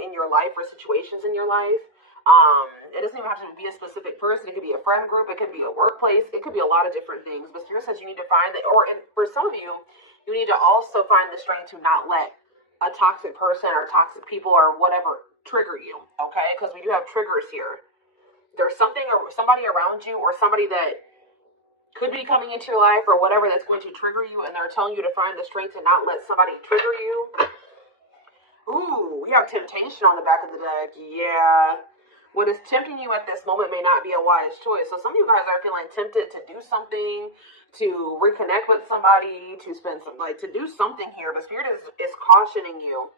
in your life or situations in your life. It doesn't even have to be a specific person. It could be a friend group. It could be a workplace. It could be a lot of different things. But Spirit says you need to find that, and for some of you, you need to also find the strength to not let a toxic person or toxic people or whatever trigger you, okay? Because we do have triggers here. There's something or somebody around you or somebody that could be coming into your life or whatever that's going to trigger you, and they're telling you to find the strength to not let somebody trigger you. Ooh, we have temptation on the back of the deck. Yeah. What is tempting you at this moment may not be a wise choice. So some of you guys are feeling tempted to do something, to reconnect with somebody, to spend some, to do something here. But Spirit is cautioning you.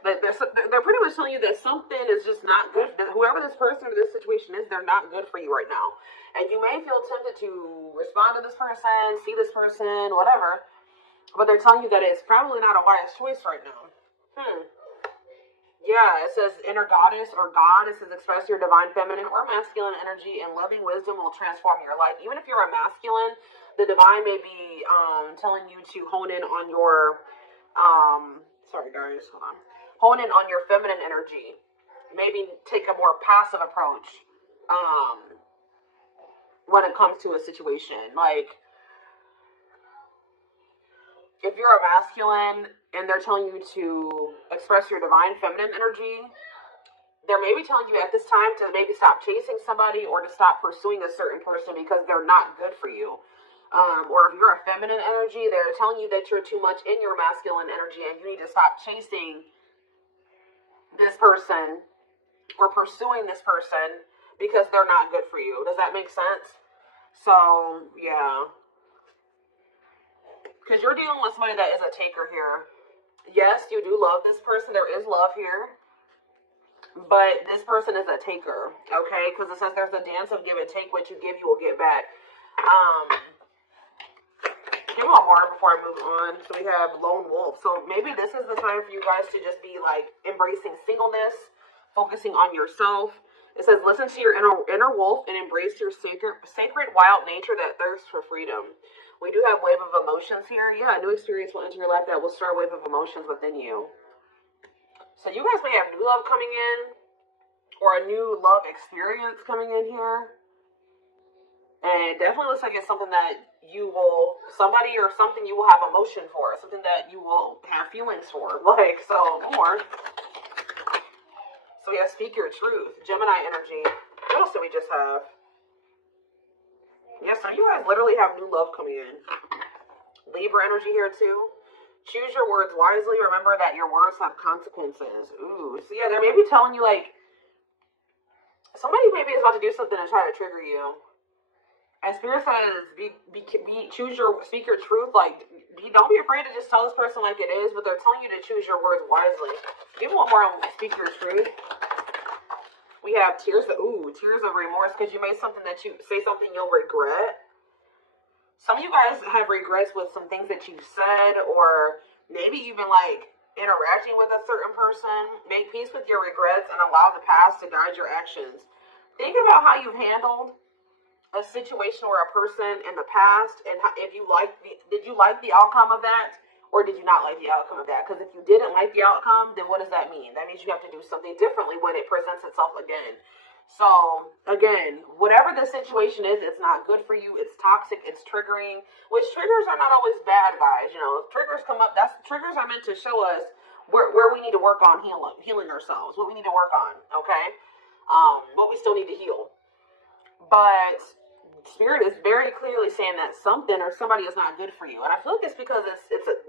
That they're pretty much telling you that something is just not good. Whoever this person or this situation is, they're not good for you right now. And you may feel tempted to respond to this person, see this person, whatever. But they're telling you that it's probably not a wise choice right now. Yeah, it says inner goddess or God. It says express your divine feminine or masculine energy, and loving wisdom will transform your life. Even if you're a masculine, the divine may be telling you to hone in on your, sorry guys, hold on. Hone in on your feminine energy. Maybe take a more passive approach when it comes to a situation. Like, if you're a masculine and they're telling you to express your divine feminine energy, they're maybe telling you at this time to maybe stop chasing somebody or to stop pursuing a certain person because they're not good for you. Or if you're a feminine energy, they're telling you that you're too much in your masculine energy and you need to stop chasing this person or pursuing this person because they're not good for you. Does that make sense? So, yeah. Because you're dealing with somebody that is a taker here. Yes, you do love this person. There is love here. But this person is a taker, okay? Because it says there's a dance of give and take. What you give, you will get back. Give me one more before I move on. So we have Lone Wolf. So maybe this is the time for you guys to just be like embracing singleness, focusing on yourself. It says listen to your inner wolf and embrace your sacred wild nature that thirsts for freedom. We do have wave of emotions here. Yeah, a new experience will enter your life that will start a wave of emotions within you. So you guys may have new love coming in or a new love experience coming in here. And it definitely looks like it's something that somebody or something you will have emotion for, something that you will have feelings for. So more. So yeah, speak your truth. Gemini energy. What else do we just have? Yeah, some of you guys literally have new love coming in. Libra energy here too. Choose your words wisely. Remember that your words have consequences. Ooh. So yeah, they may be telling you somebody maybe is about to do something to try to trigger you. And Spirit says, speak your truth. Don't be afraid to just tell this person like it is, but they're telling you to choose your words wisely. Give me one more on speak your truth. We have tears of remorse because you made something that you say something you'll regret. Some of you guys have regrets with some things that you said, or maybe you've been interacting with a certain person. Make peace with your regrets and allow the past to guide your actions. Think about how you've handled a situation or a person in the past, and did you like the outcome of that? Or did you not like the outcome of that? Because if you didn't like the outcome, then what does that mean? That means you have to do something differently when it presents itself again. So, again, whatever the situation is, it's not good for you. It's toxic. It's triggering. Which triggers are not always bad, guys. If triggers come up, triggers are meant to show us where we need to work on healing ourselves. What we need to work on, okay? What we still need to heal. But Spirit is very clearly saying that something or somebody is not good for you, and I feel like it's because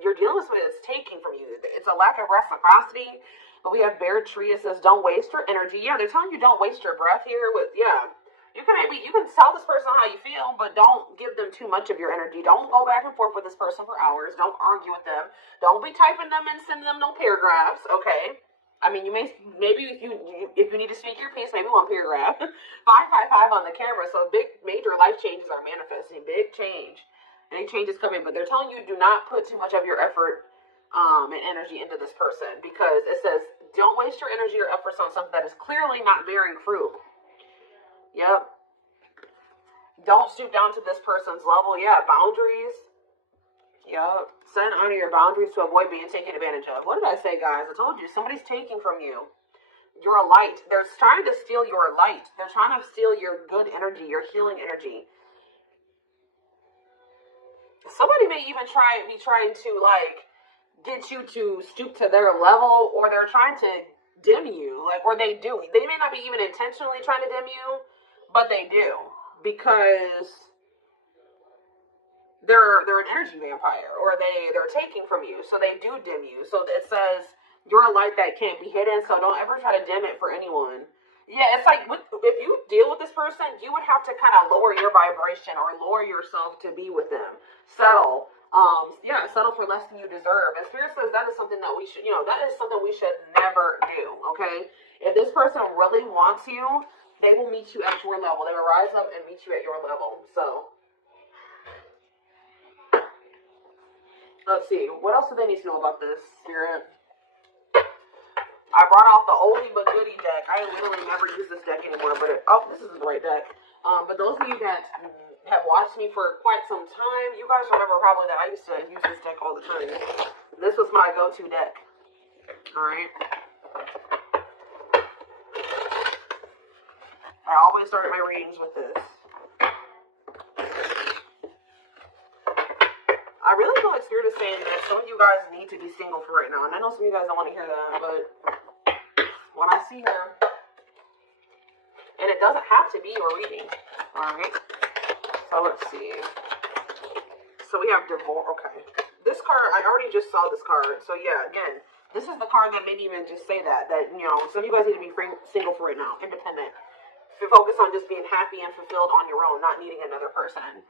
you're dealing with somebody that's taking from you. It's a lack of reciprocity. But we have Bear Tree. It says don't waste your energy. Yeah, they're telling you don't waste your breath here. You can tell this person how you feel, but don't give them too much of your energy. Don't go back and forth with this person for hours. Don't argue with them. Don't be typing them and sending them no paragraphs. Okay. I mean, you maybe if you need to speak your piece, maybe one paragraph. 555 on the camera. So major life changes are manifesting. Big change is coming. But they're telling you do not put too much of your effort and energy into this person, because it says don't waste your energy or efforts on something that is clearly not bearing fruit. Yep. Don't stoop down to this person's level. Yeah, boundaries. Yup. Set and honor your boundaries to avoid being taken advantage of. What did I say, guys? I told you, somebody's taking from you. Your light. They're trying to steal your light. They're trying to steal your good energy, your healing energy. Somebody may even be trying to, like, get you to stoop to their level, or they're trying to dim you, like, or they do. They may not be even intentionally trying to dim you, but they do, because they're an energy vampire, or they're taking from you, so they do dim you. So it says you're a light that can't be hidden, so don't ever try to dim it for anyone. Yeah, it's like if you deal with this person, you would have to kind of lower your vibration or lower yourself to be with them. Settle. Settle for less than you deserve. And Spirit says that is something that we should, that is something we should never do, okay? If this person really wants you, they will meet you at your level. They will rise up and meet you at your level. So, let's see. What else do they need to know about this, Spirit? I brought out the oldie but goodie deck. I literally never use this deck anymore, but this isn't the right deck. But those of you that have watched me for quite some time, you guys remember probably that I used to use this deck all the time. This was my go-to deck. Alright. I always started my readings with this. I really feel like Spirit is saying that some of you guys need to be single for right now. And I know some of you guys don't want to hear that, but what I see here, and it doesn't have to be your reading. Alright. So let's see. So we have divorce. Okay. This card, I already just saw this card. So yeah, again, this is the card that made me even just say that some of you guys need to be single for right now, independent. Focus on just being happy and fulfilled on your own, not needing another person.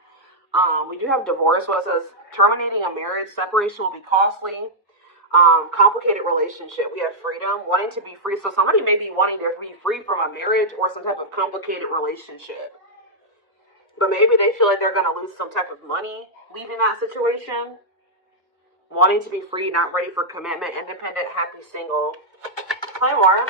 We do have divorce. What it says, terminating a marriage, separation will be costly. Complicated relationship. We have freedom, wanting to be free. So somebody may be wanting to be free from a marriage or some type of complicated relationship. But maybe they feel like they're going to lose some type of money leaving that situation. Wanting to be free, not ready for commitment, independent, happy, single. Play more.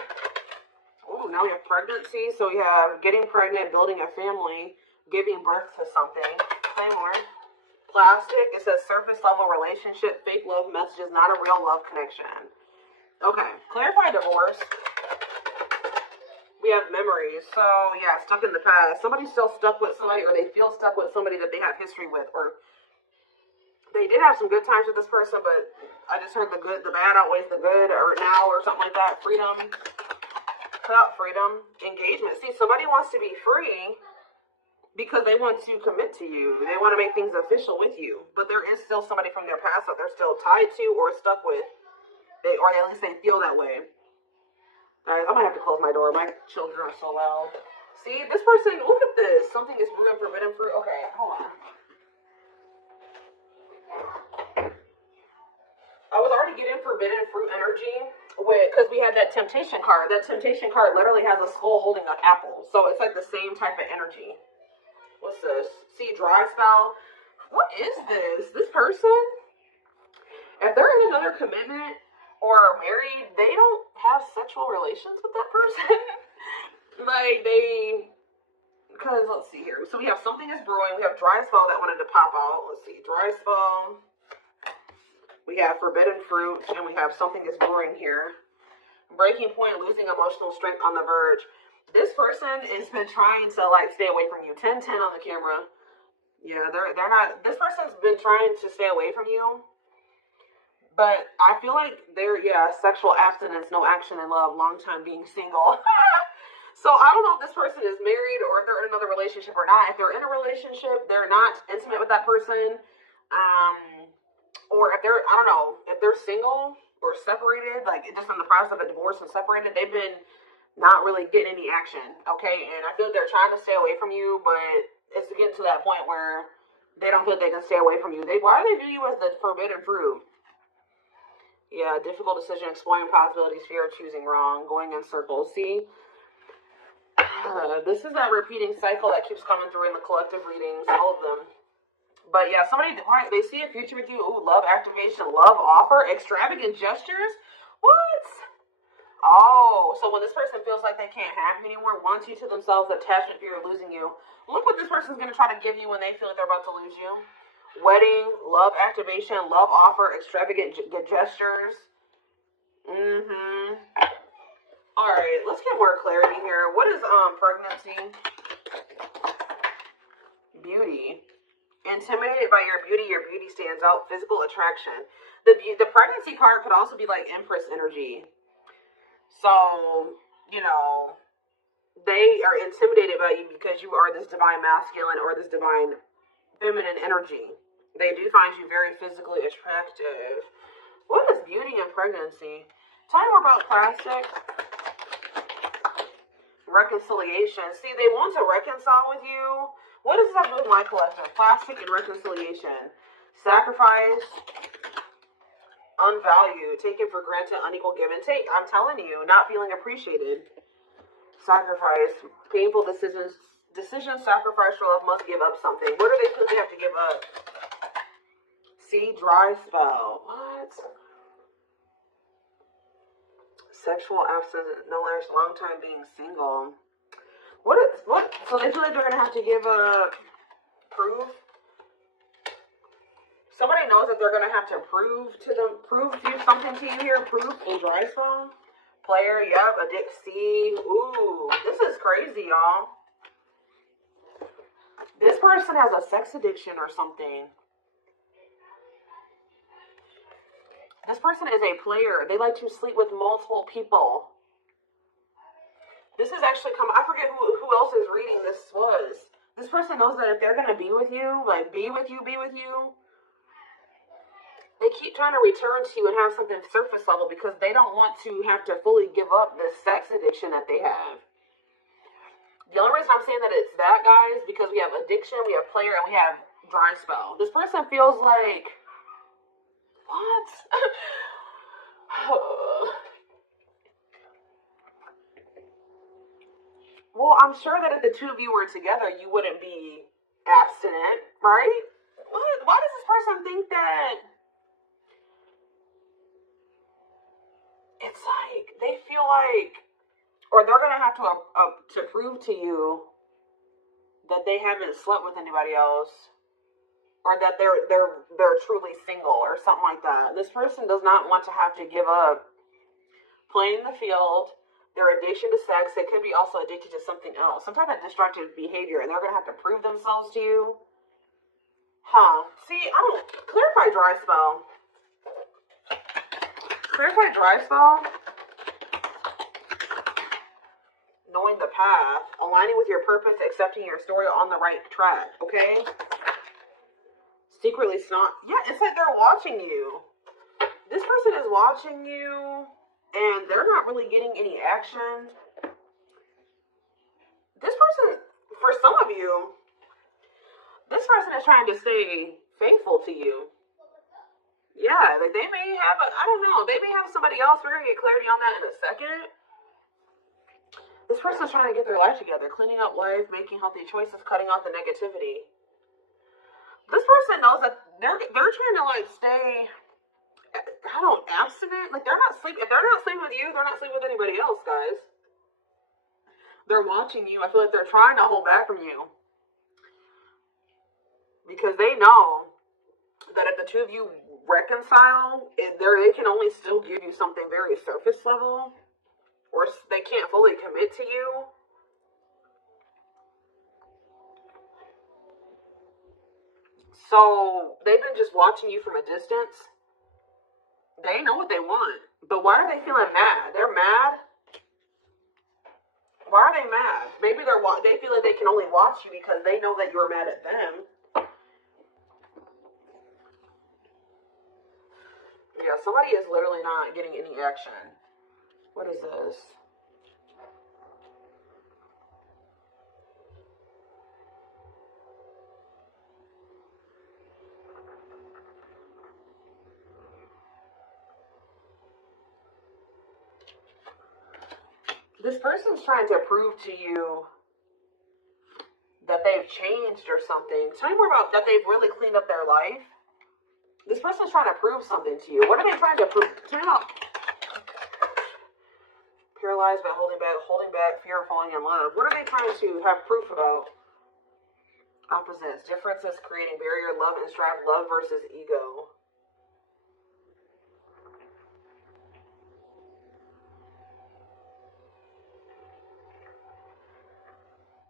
Ooh, now we have pregnancy. So we have getting pregnant, building a family, giving birth to something. Play more. Plastic. It says surface level relationship, fake love messages, not a real love connection. Okay. Clarify divorce. We have memories. So, yeah, stuck in the past. Somebody's still stuck with somebody, or they feel stuck with somebody that they have history with, or they did have some good times with this person, but I just heard the bad outweighs the good, or now, or something like that. Freedom. Cut out freedom. Engagement. See, somebody wants to be free because they want to commit to you. They want to make things official with you. But there is still somebody from their past that they're still tied to or stuck with. Or at least they feel that way. Guys, I might have to close my door. My children are so loud. See, this person, look at this. Something is brewing forbidden fruit. Okay, hold on. I was already getting forbidden fruit energy because we had that temptation card. That temptation card literally has a skull holding an apple. So it's like the same type of energy. What's this? See, dry spell. What is this? This person, if they're in another commitment or married, they don't have sexual relations with that person. Because let's see here. So we have something is brewing. We have dry spell that wanted to pop out. Let's see, dry spell. We have forbidden fruit, and we have something is brewing here. Breaking point, losing emotional strength on the verge. This person has been trying to stay away from you. 10-10 on the camera. Yeah, they're not. This person's been trying to stay away from you. But I feel like sexual abstinence, no action in love, long time being single. So I don't know if this person is married or if they're in another relationship or not. If they're in a relationship, they're not intimate with that person. Or if they're, I don't know, if they're single or separated, just in the process of a divorce and separated, they've been not really getting any action. Okay, and I feel like they're trying to stay away from you, but it's getting to that point where they don't feel like they can stay away from you. Why do they view you as the forbidden fruit? Yeah, difficult decision, exploring possibilities, fear of choosing wrong, going in circles. See, this is that repeating cycle that keeps coming through in the collective readings, all of them. But yeah, they see a future with you. Ooh, love activation, love offer, extravagant gestures. What? Oh, so when this person feels like they can't have you anymore, wants you to themselves, attachment, fear of losing you. Look what this person's going to try to give you when they feel like they're about to lose you. Wedding, love activation, love offer, extravagant gestures. Alright, let's get more clarity here. What is pregnancy? Beauty. Intimidated by your beauty stands out, physical attraction. The pregnancy card could also be like Empress energy. So, you know, they are intimidated by you because you are this divine masculine or this divine feminine energy. They do find you very physically attractive. What is beauty and pregnancy? Tell me more about plastic. Reconciliation. See, they want to reconcile with you. What does this have to do with my collective? Plastic and reconciliation. Sacrifice. Unvalued. Taken for granted. Unequal give and take. I'm telling you, not feeling appreciated. Sacrifice. Painful decisions. Sacrifice for love, must give up something. What do they feel they have to give up? See, dry spell. What? Sexual absence, no less long time being single. What? So they feel like they're gonna have to give proof. Somebody knows that they're gonna have to prove something to you here. Proof in dry spell. Player, yep, addict. See, ooh, this is crazy, y'all. This person has a sex addiction or something. This person is a player. They like to sleep with multiple people. This is actually I forget who else is reading this was. This person knows that if they're going to be with you, like be with you, they keep trying to return to you and have something surface level because they don't want to have to fully give up this sex addiction that they have. The only reason I'm saying that it's that, guys, because we have addiction, we have player, and we have dry spell. This person feels like, what? Well, I'm sure that if the two of you were together, you wouldn't be abstinent, right? What? Why does this person think that? It's like they feel like, or they're gonna have to prove to you that they haven't slept with anybody else, or that they're truly single, or something like that. This person does not want to have to give up playing the field. Their addiction to sex, they could be also addicted to something else, some type of destructive behavior, and they're gonna have to prove themselves to you. See, I don't clarify dry spell. Clarify dry spell. Knowing the path, aligning with your purpose, accepting your story, on the right track, okay? Secretly snot. Yeah, it's like they're watching you. This person is watching you, and they're not really getting any action. This person, for some of you, this person is trying to stay faithful to you. Yeah, like they may have I don't know, they may have somebody else. We're going to get clarity on that in a second. This person's trying to get their life together, cleaning up life, making healthy choices, cutting out the negativity. This person knows that they're trying to like stay, abstinent. Like they're not sleeping. If they're not sleeping with you, they're not sleeping with anybody else, guys. They're watching you. I feel like they're trying to hold back from you because they know that if the two of you reconcile, they can only still give you something very surface level. Or they can't fully commit to you. So they've been just watching you from a distance. They know what they want. But why are they feeling mad? They're mad. Why are they mad? Maybe they feel like they can only watch you because they know that you're mad at them. Yeah, somebody is literally not getting any action. What is this? This person's trying to prove to you that they've changed or something. Tell me more about that. They've really cleaned up their life. This person's trying to prove something to you. What are they trying to prove? Tell me about. Paralyzed by holding back, fear of falling in love. What are they trying to have proof about? Opposites. Differences creating barrier, love and strife, love versus ego.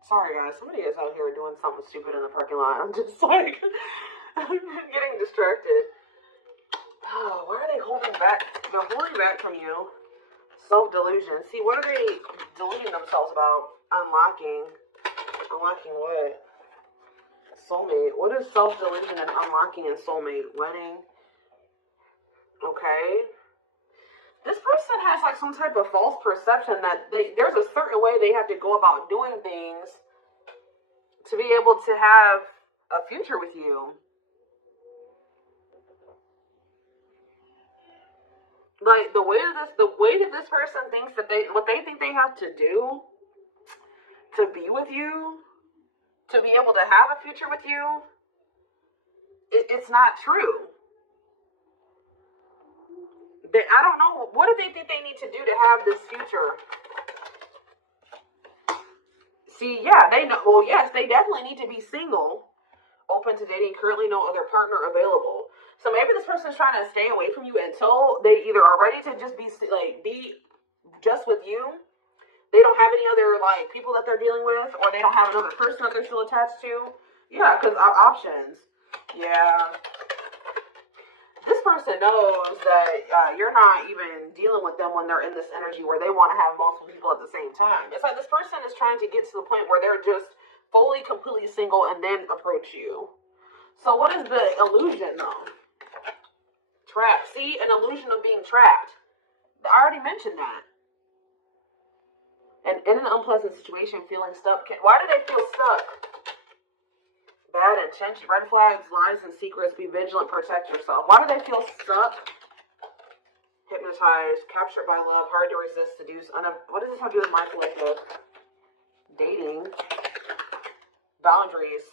Sorry guys, somebody is out here doing something stupid in the parking lot. I'm just like, I'm getting distracted. Oh, why are they holding back? They're holding back from you. Self-delusion. See, what are they deluding themselves about? Unlocking. Unlocking what? Soulmate. What is self-delusion and unlocking in soulmate? Wedding. Okay. This person has like some type of false perception that there's a certain way they have to go about doing things to be able to have a future with you. Like the way that this person thinks that what they think they have to do to be with you, to be able to have a future with you, it's not true. I don't know. What do they think they need to do to have this future? See, yeah, they know. Well, yes, they definitely need to be single, open to dating, currently no other partner available. So maybe this person's trying to stay away from you until they either are ready to just be just with you. They don't have any other like people that they're dealing with, or they don't have another person that they're still attached to. Yeah, because options. Yeah. This person knows that you're not even dealing with them when they're in this energy where they want to have multiple people at the same time. It's like this person is trying to get to the point where they're just fully, completely single and then approach you. So what is the illusion, though? Trapped. See, an illusion of being trapped. I already mentioned that. And in an unpleasant situation, feeling stuck. Why do they feel stuck? Bad intention, red flags, lies, and secrets. Be vigilant, protect yourself. Why do they feel stuck? Hypnotized, captured by love, hard to resist, seduce. What does this have to do with my collective? Dating. Boundaries.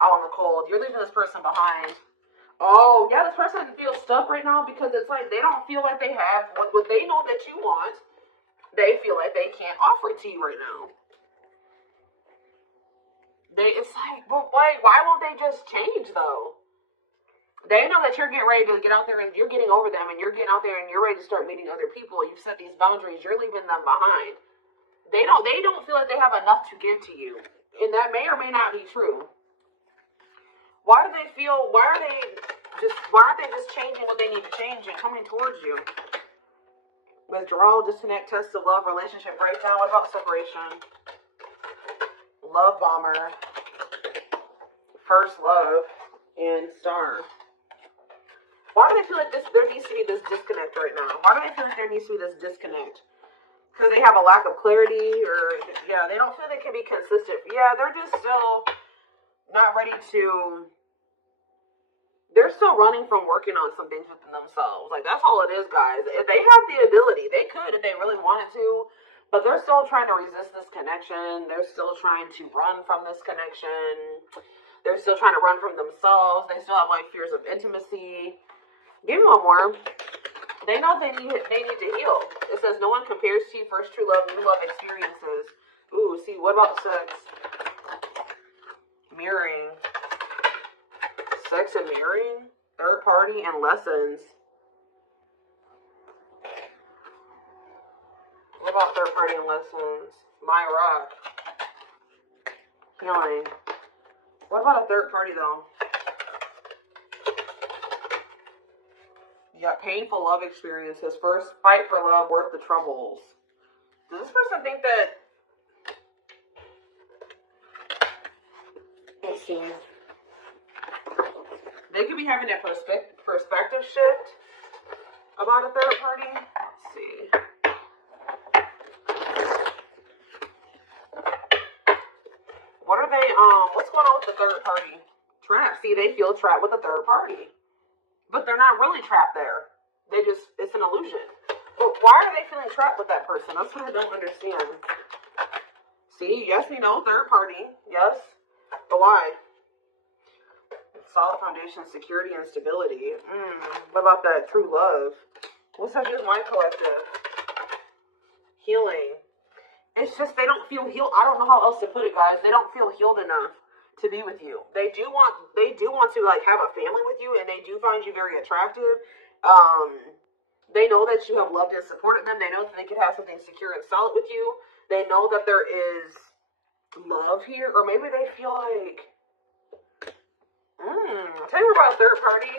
Out in the cold. You're leaving this person behind. Oh, yeah, this person feels stuck right now because it's like they don't feel like they have what they know that you want. They feel like they can't offer it to you right now. It's like, but why won't they just change though? They know that you're getting ready to get out there and you're getting over them and you're getting out there and you're ready to start meeting other people. You've set these boundaries. You're leaving them behind. They don't feel like they have enough to give to you. And that may or may not be true. Why aren't they just changing what they need to change and coming towards you? Withdrawal, disconnect, test of love, relationship breakdown. What about separation? Love bomber, first love, and star. Why do they feel like there needs to be this disconnect right now? Why do they feel like there needs to be this disconnect? Because they have a lack of clarity, or yeah, they don't feel they can be consistent. Yeah, they're just still not ready to. They're still running from working on some things within themselves. Like that's all it is, guys. If they have the ability, they could if they really wanted to. But they're still trying to resist this connection. They're still trying to run from this connection. They're still trying to run from themselves. They still have like fears of intimacy. Give me one more. They know they need to heal. It says no one compares to you. First true love, new love experiences. Ooh, see, what about sex? Mirroring. Sex and mirroring. Third party and lessons. What about third party and lessons? My rock. Healing. What about a third party though? You got painful love experiences. First, fight for love, worth the troubles. Does this person think that... Let's see. They could be having a perspective shift about a third party. Let's see. What are they, what's going on with the third party? Trapped. See, they feel trapped with the third party. But they're not really trapped there. It's an illusion. But why are they feeling trapped with that person? That's what I don't understand. See, yes, we know, third party. Yes. But why? Solid foundation, security, and stability. What about that true love? What's that do with my collective? Healing. It's just they don't feel healed. I don't know how else to put it, guys. They don't feel healed enough. to be with you. They do want to like have a family with you, and they do find you very attractive. They know that you have loved and supported them. They know that they could have something secure and solid with you. They know that there is love here, or maybe they feel like, tell you about a third party.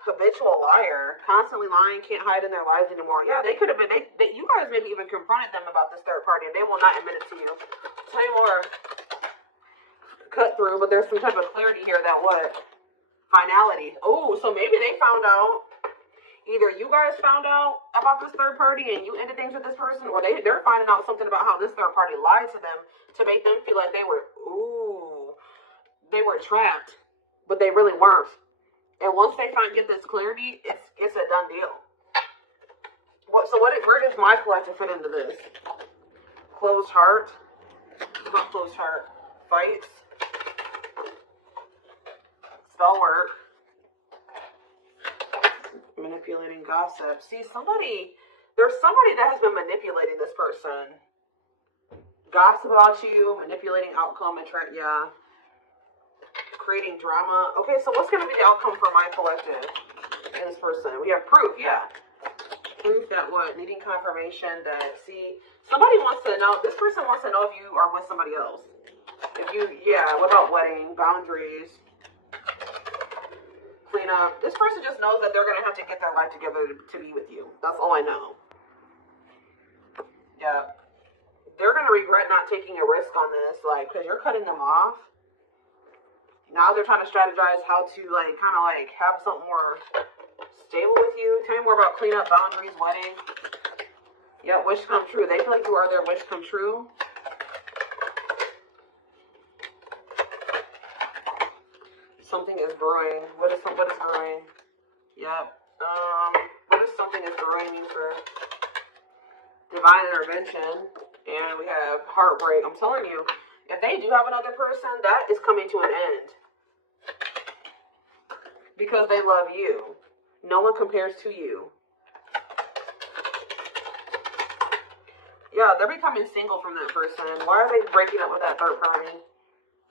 Habitual liar, constantly lying, can't hide in their lives anymore. Yeah, they could have been. You guys maybe even confronted them about this third party, and they will not admit it to you. Tell you more. Cut through, but there's some type of clarity here that what? Finality. Oh, so maybe they found out. Either you guys found out about this third party and you ended things with this person, or they're finding out something about how this third party lied to them to make them feel like they were trapped, but they really weren't. And once they get this clarity, it's a done deal. Where does my collective fit into this? Closed heart. Not closed heart. Fights. Spell work. Manipulating gossip. See, there's somebody that has been manipulating this person. Gossip about you, manipulating outcome, yeah. Creating drama. Okay, so what's going to be the outcome for my collective in this person? We have proof, yeah. Proof that what? Needing confirmation that, see, somebody wants to know, this person wants to know if you are with somebody else. What about wedding, boundaries, clean up. This person just knows that they're going to have to get their life together to be with you. That's all I know. Yeah. They're going to regret not taking a risk on this, like, because you're cutting them off. Now they're trying to strategize how to, like, kind of, like, have something more stable with you. Tell me more about cleanup, boundaries, wedding. Yeah, wish come true. They feel like you are their wish come true. Something is brewing. What is brewing? Yep. What is something is brewing mean for divine intervention? And we have heartbreak. I'm telling you, if they do have another person, that is coming to an end. Because they love you. No one compares to you. Yeah, they're becoming single from that person. Why are they breaking up with that third party?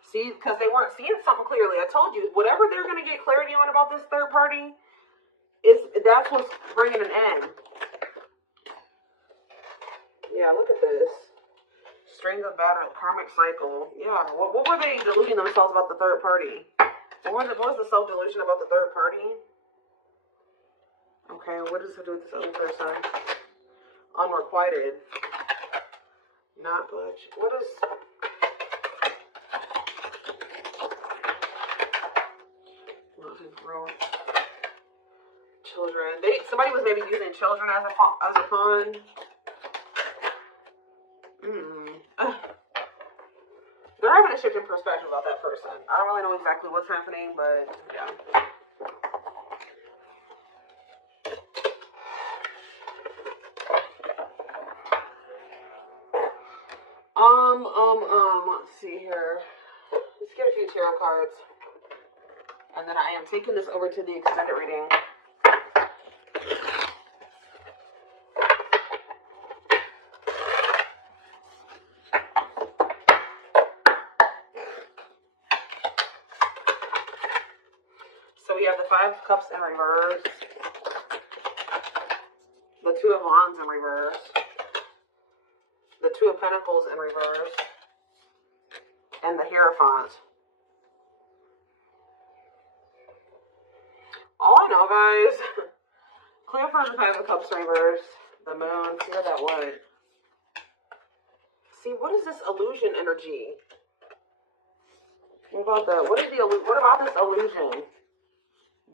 See, because they weren't seeing something clearly. I told you, whatever they're going to get clarity on about this third party, that's what's bringing an end. Yeah, look at this. String of battle, karmic cycle. Yeah, what were they deluding themselves about the third party? What was the self-delusion about the third party? Okay, what does it do with this other person? Unrequited. Not much. What is... Love and growth. Children. Somebody was maybe using children as a pawn. They're having a shift in perspective about that person. I don't really know exactly what's happening, but yeah. Let's see here. Let's get a few tarot cards. And then I am taking this over to the extended reading. So we have the Five of Cups in reverse, the Two of Wands in reverse, the Two of Pentacles in reverse, and the Hierophant. All I know, guys, clear from the Five of Cups in reverse, the Moon, clear that wood. See, what is this illusion energy? What about that? What about this illusion?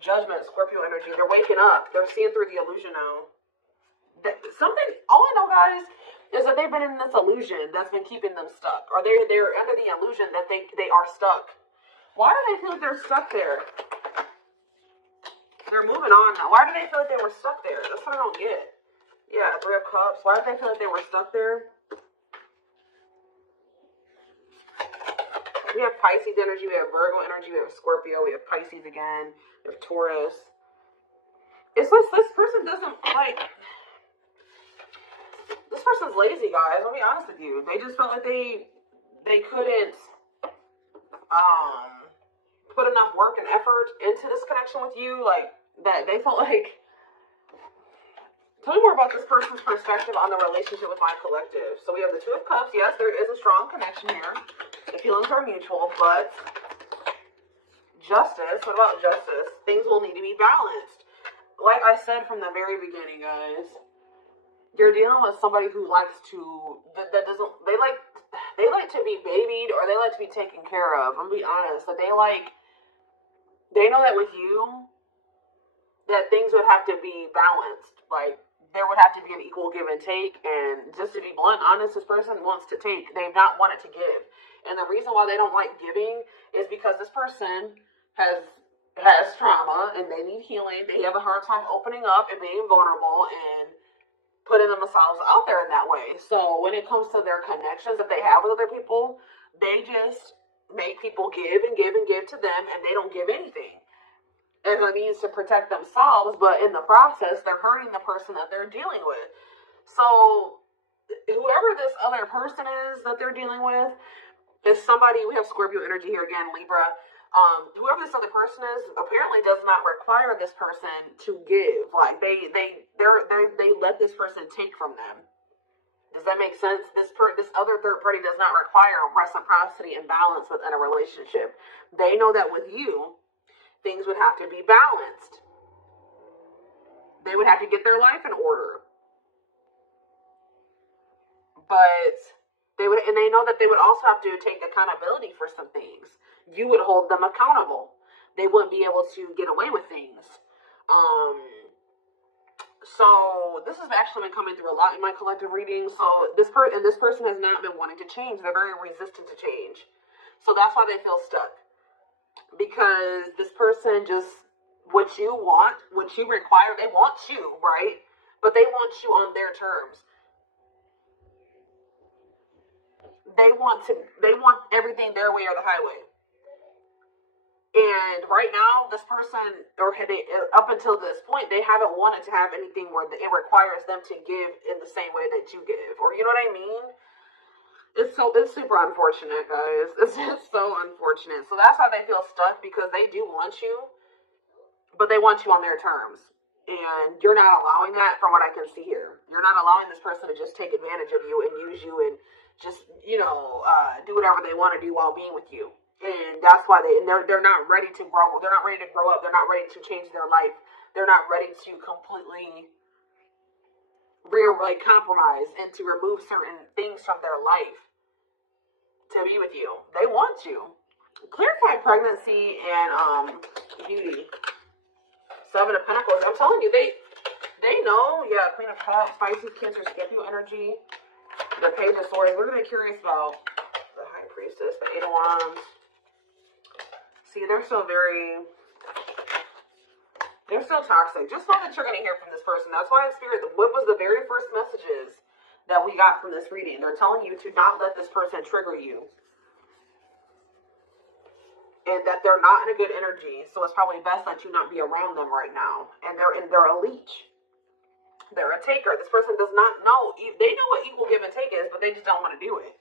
Judgment, Scorpio energy. They're waking up. They're seeing through the illusion now. All I know, guys, is that they've been in this illusion that's been keeping them stuck. Or they're under the illusion that they are stuck. Why do they feel like they're stuck there? They're moving on now. Why do they feel like they were stuck there? That's what I don't get. Yeah, Three of Cups. Why do they feel like they were stuck there? We have Pisces energy, we have Virgo energy, we have Scorpio, we have Pisces again, we have Taurus. It's like this person doesn't, like, this person's lazy, guys. I'll be honest with you. They just felt like they couldn't put enough work and effort into this connection with you, like, that they felt like... Tell me more about this person's perspective on the relationship with my collective. So we have the Two of Cups. Yes, there is a strong connection here. The feelings are mutual, but justice. What about justice? Things will need to be balanced. Like I said from the very beginning, guys, you're dealing with somebody who likes to, they like to be babied, or they like to be taken care of. I'm gonna be honest, that they know that with you, that things would have to be balanced. Like, there would have to be an equal give and take, and just to be blunt, honest, this person wants to take. They've not wanted to give. And the reason why they don't like giving is because this person has trauma, and they need healing. They have a hard time opening up and being vulnerable and putting themselves out there in that way. So when it comes to their connections that they have with other people, they just make people give and give and give to them, and they don't give anything as a means to protect themselves, but in the process, they're hurting the person that they're dealing with. So whoever this other person is that they're dealing with is somebody, we have Scorpio energy here again, Libra. Whoever this other person is apparently does not require this person to give. Like, they let this person take from them. Does that make sense? This other third party does not require reciprocity and balance within a relationship. They know that with you, things would have to be balanced. They would have to get their life in order. But they know that they would also have to take accountability for some things. You would hold them accountable. They wouldn't be able to get away with things. So this has actually been coming through a lot in my collective reading. So this person has not been wanting to change. They're very resistant to change. So that's why they feel stuck. Because this person just, what you want, what you require, they want you, right? But they want you on their terms. They want everything their way or the highway. And right now, this person, up until this point, they haven't wanted to have anything where it requires them to give in the same way that you give. Or, you know what I mean? It's super unfortunate, guys. It's just so unfortunate. So that's why they feel stuck, because they do want you, but they want you on their terms. And you're not allowing that from what I can see here. You're not allowing this person to just take advantage of you and use you and just, do whatever they want to do while being with you. And that's why they're not ready to grow. They're not ready to grow up. They're not ready to change their life. They're not ready to completely compromise and to remove certain things from their life to be with you. They want you. Clarify pregnancy and beauty. Seven of Pentacles. I'm telling you, they know. Yeah, Queen of Cups, Pisces, Cancer, Scorpio energy. The Page of Swords. We're going to be curious about the High Priestess, the Eight of Wands. See, they're still toxic. Just know that you're going to hear from this person. That's why Spirit, what was the very first messages that we got from this reading? They're telling you to not let this person trigger you. And that they're not in a good energy. So it's probably best that you not be around them right now. And they're a leech. They're a taker. This person does not know. They know what equal give and take is, but they just don't want to do it.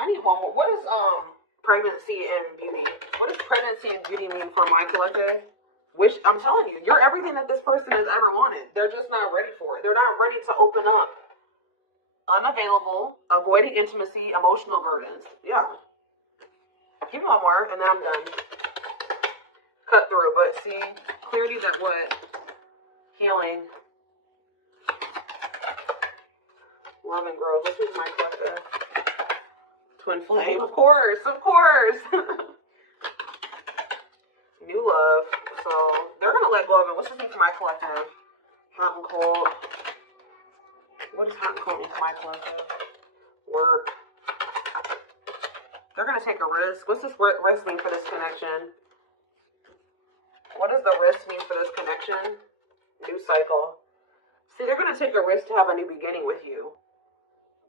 I need one more. What is pregnancy and beauty? What does pregnancy and beauty mean for my collective? Which, I'm telling you, you're everything that this person has ever wanted. They're just not ready for it. They're not ready to open up. Unavailable, avoiding intimacy, emotional burdens. Yeah. Give me one more, and then I'm done. Cut through, but see, clarity that what? Healing. Love and growth. This is my collective. Twin flame. Of course. New love. So, they're going to let go of it. What's this mean for my collective? Hot and cold. What is hot and cold mean for my collective? Work. They're going to take a risk. What's this risk mean for this connection? What does the risk mean for this connection? New cycle. See, they're going to take a risk to have a new beginning with you.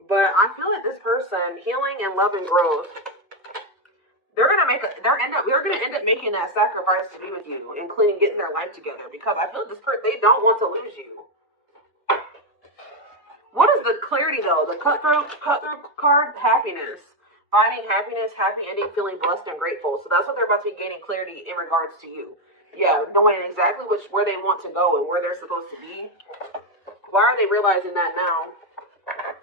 But I feel like this person, healing and love and growth, they're gonna end up making that sacrifice to be with you, including getting their life together. Because I feel like this person, they don't want to lose you. What is the clarity though? The cutthroat card, happiness. Finding happiness, happy ending, feeling blessed and grateful. So that's what they're about to be gaining clarity in regards to you. Yeah, knowing exactly where they want to go and where they're supposed to be. Why are they realizing that now?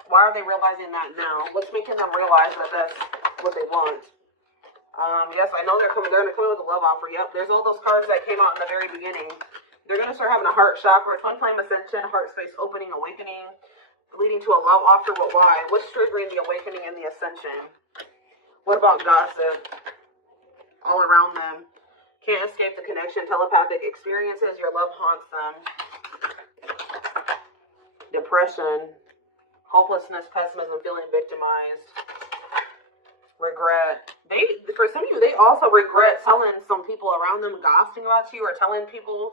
Why are they realizing that now? What's making them realize that that's what they want? Yes, I know they're going to come in with a love offer. Yep, there's all those cards that came out in the very beginning. They're going to start having a heart chakra, twin flame ascension, heart space opening, awakening, leading to a love offer. But why? What's triggering the awakening and the ascension? What about gossip? All around them. Can't escape the connection, telepathic experiences. Your love haunts them. Depression, hopelessness, pessimism, feeling victimized. Regret. For some of you, they also regret telling some people around them, gossiping about you, or telling people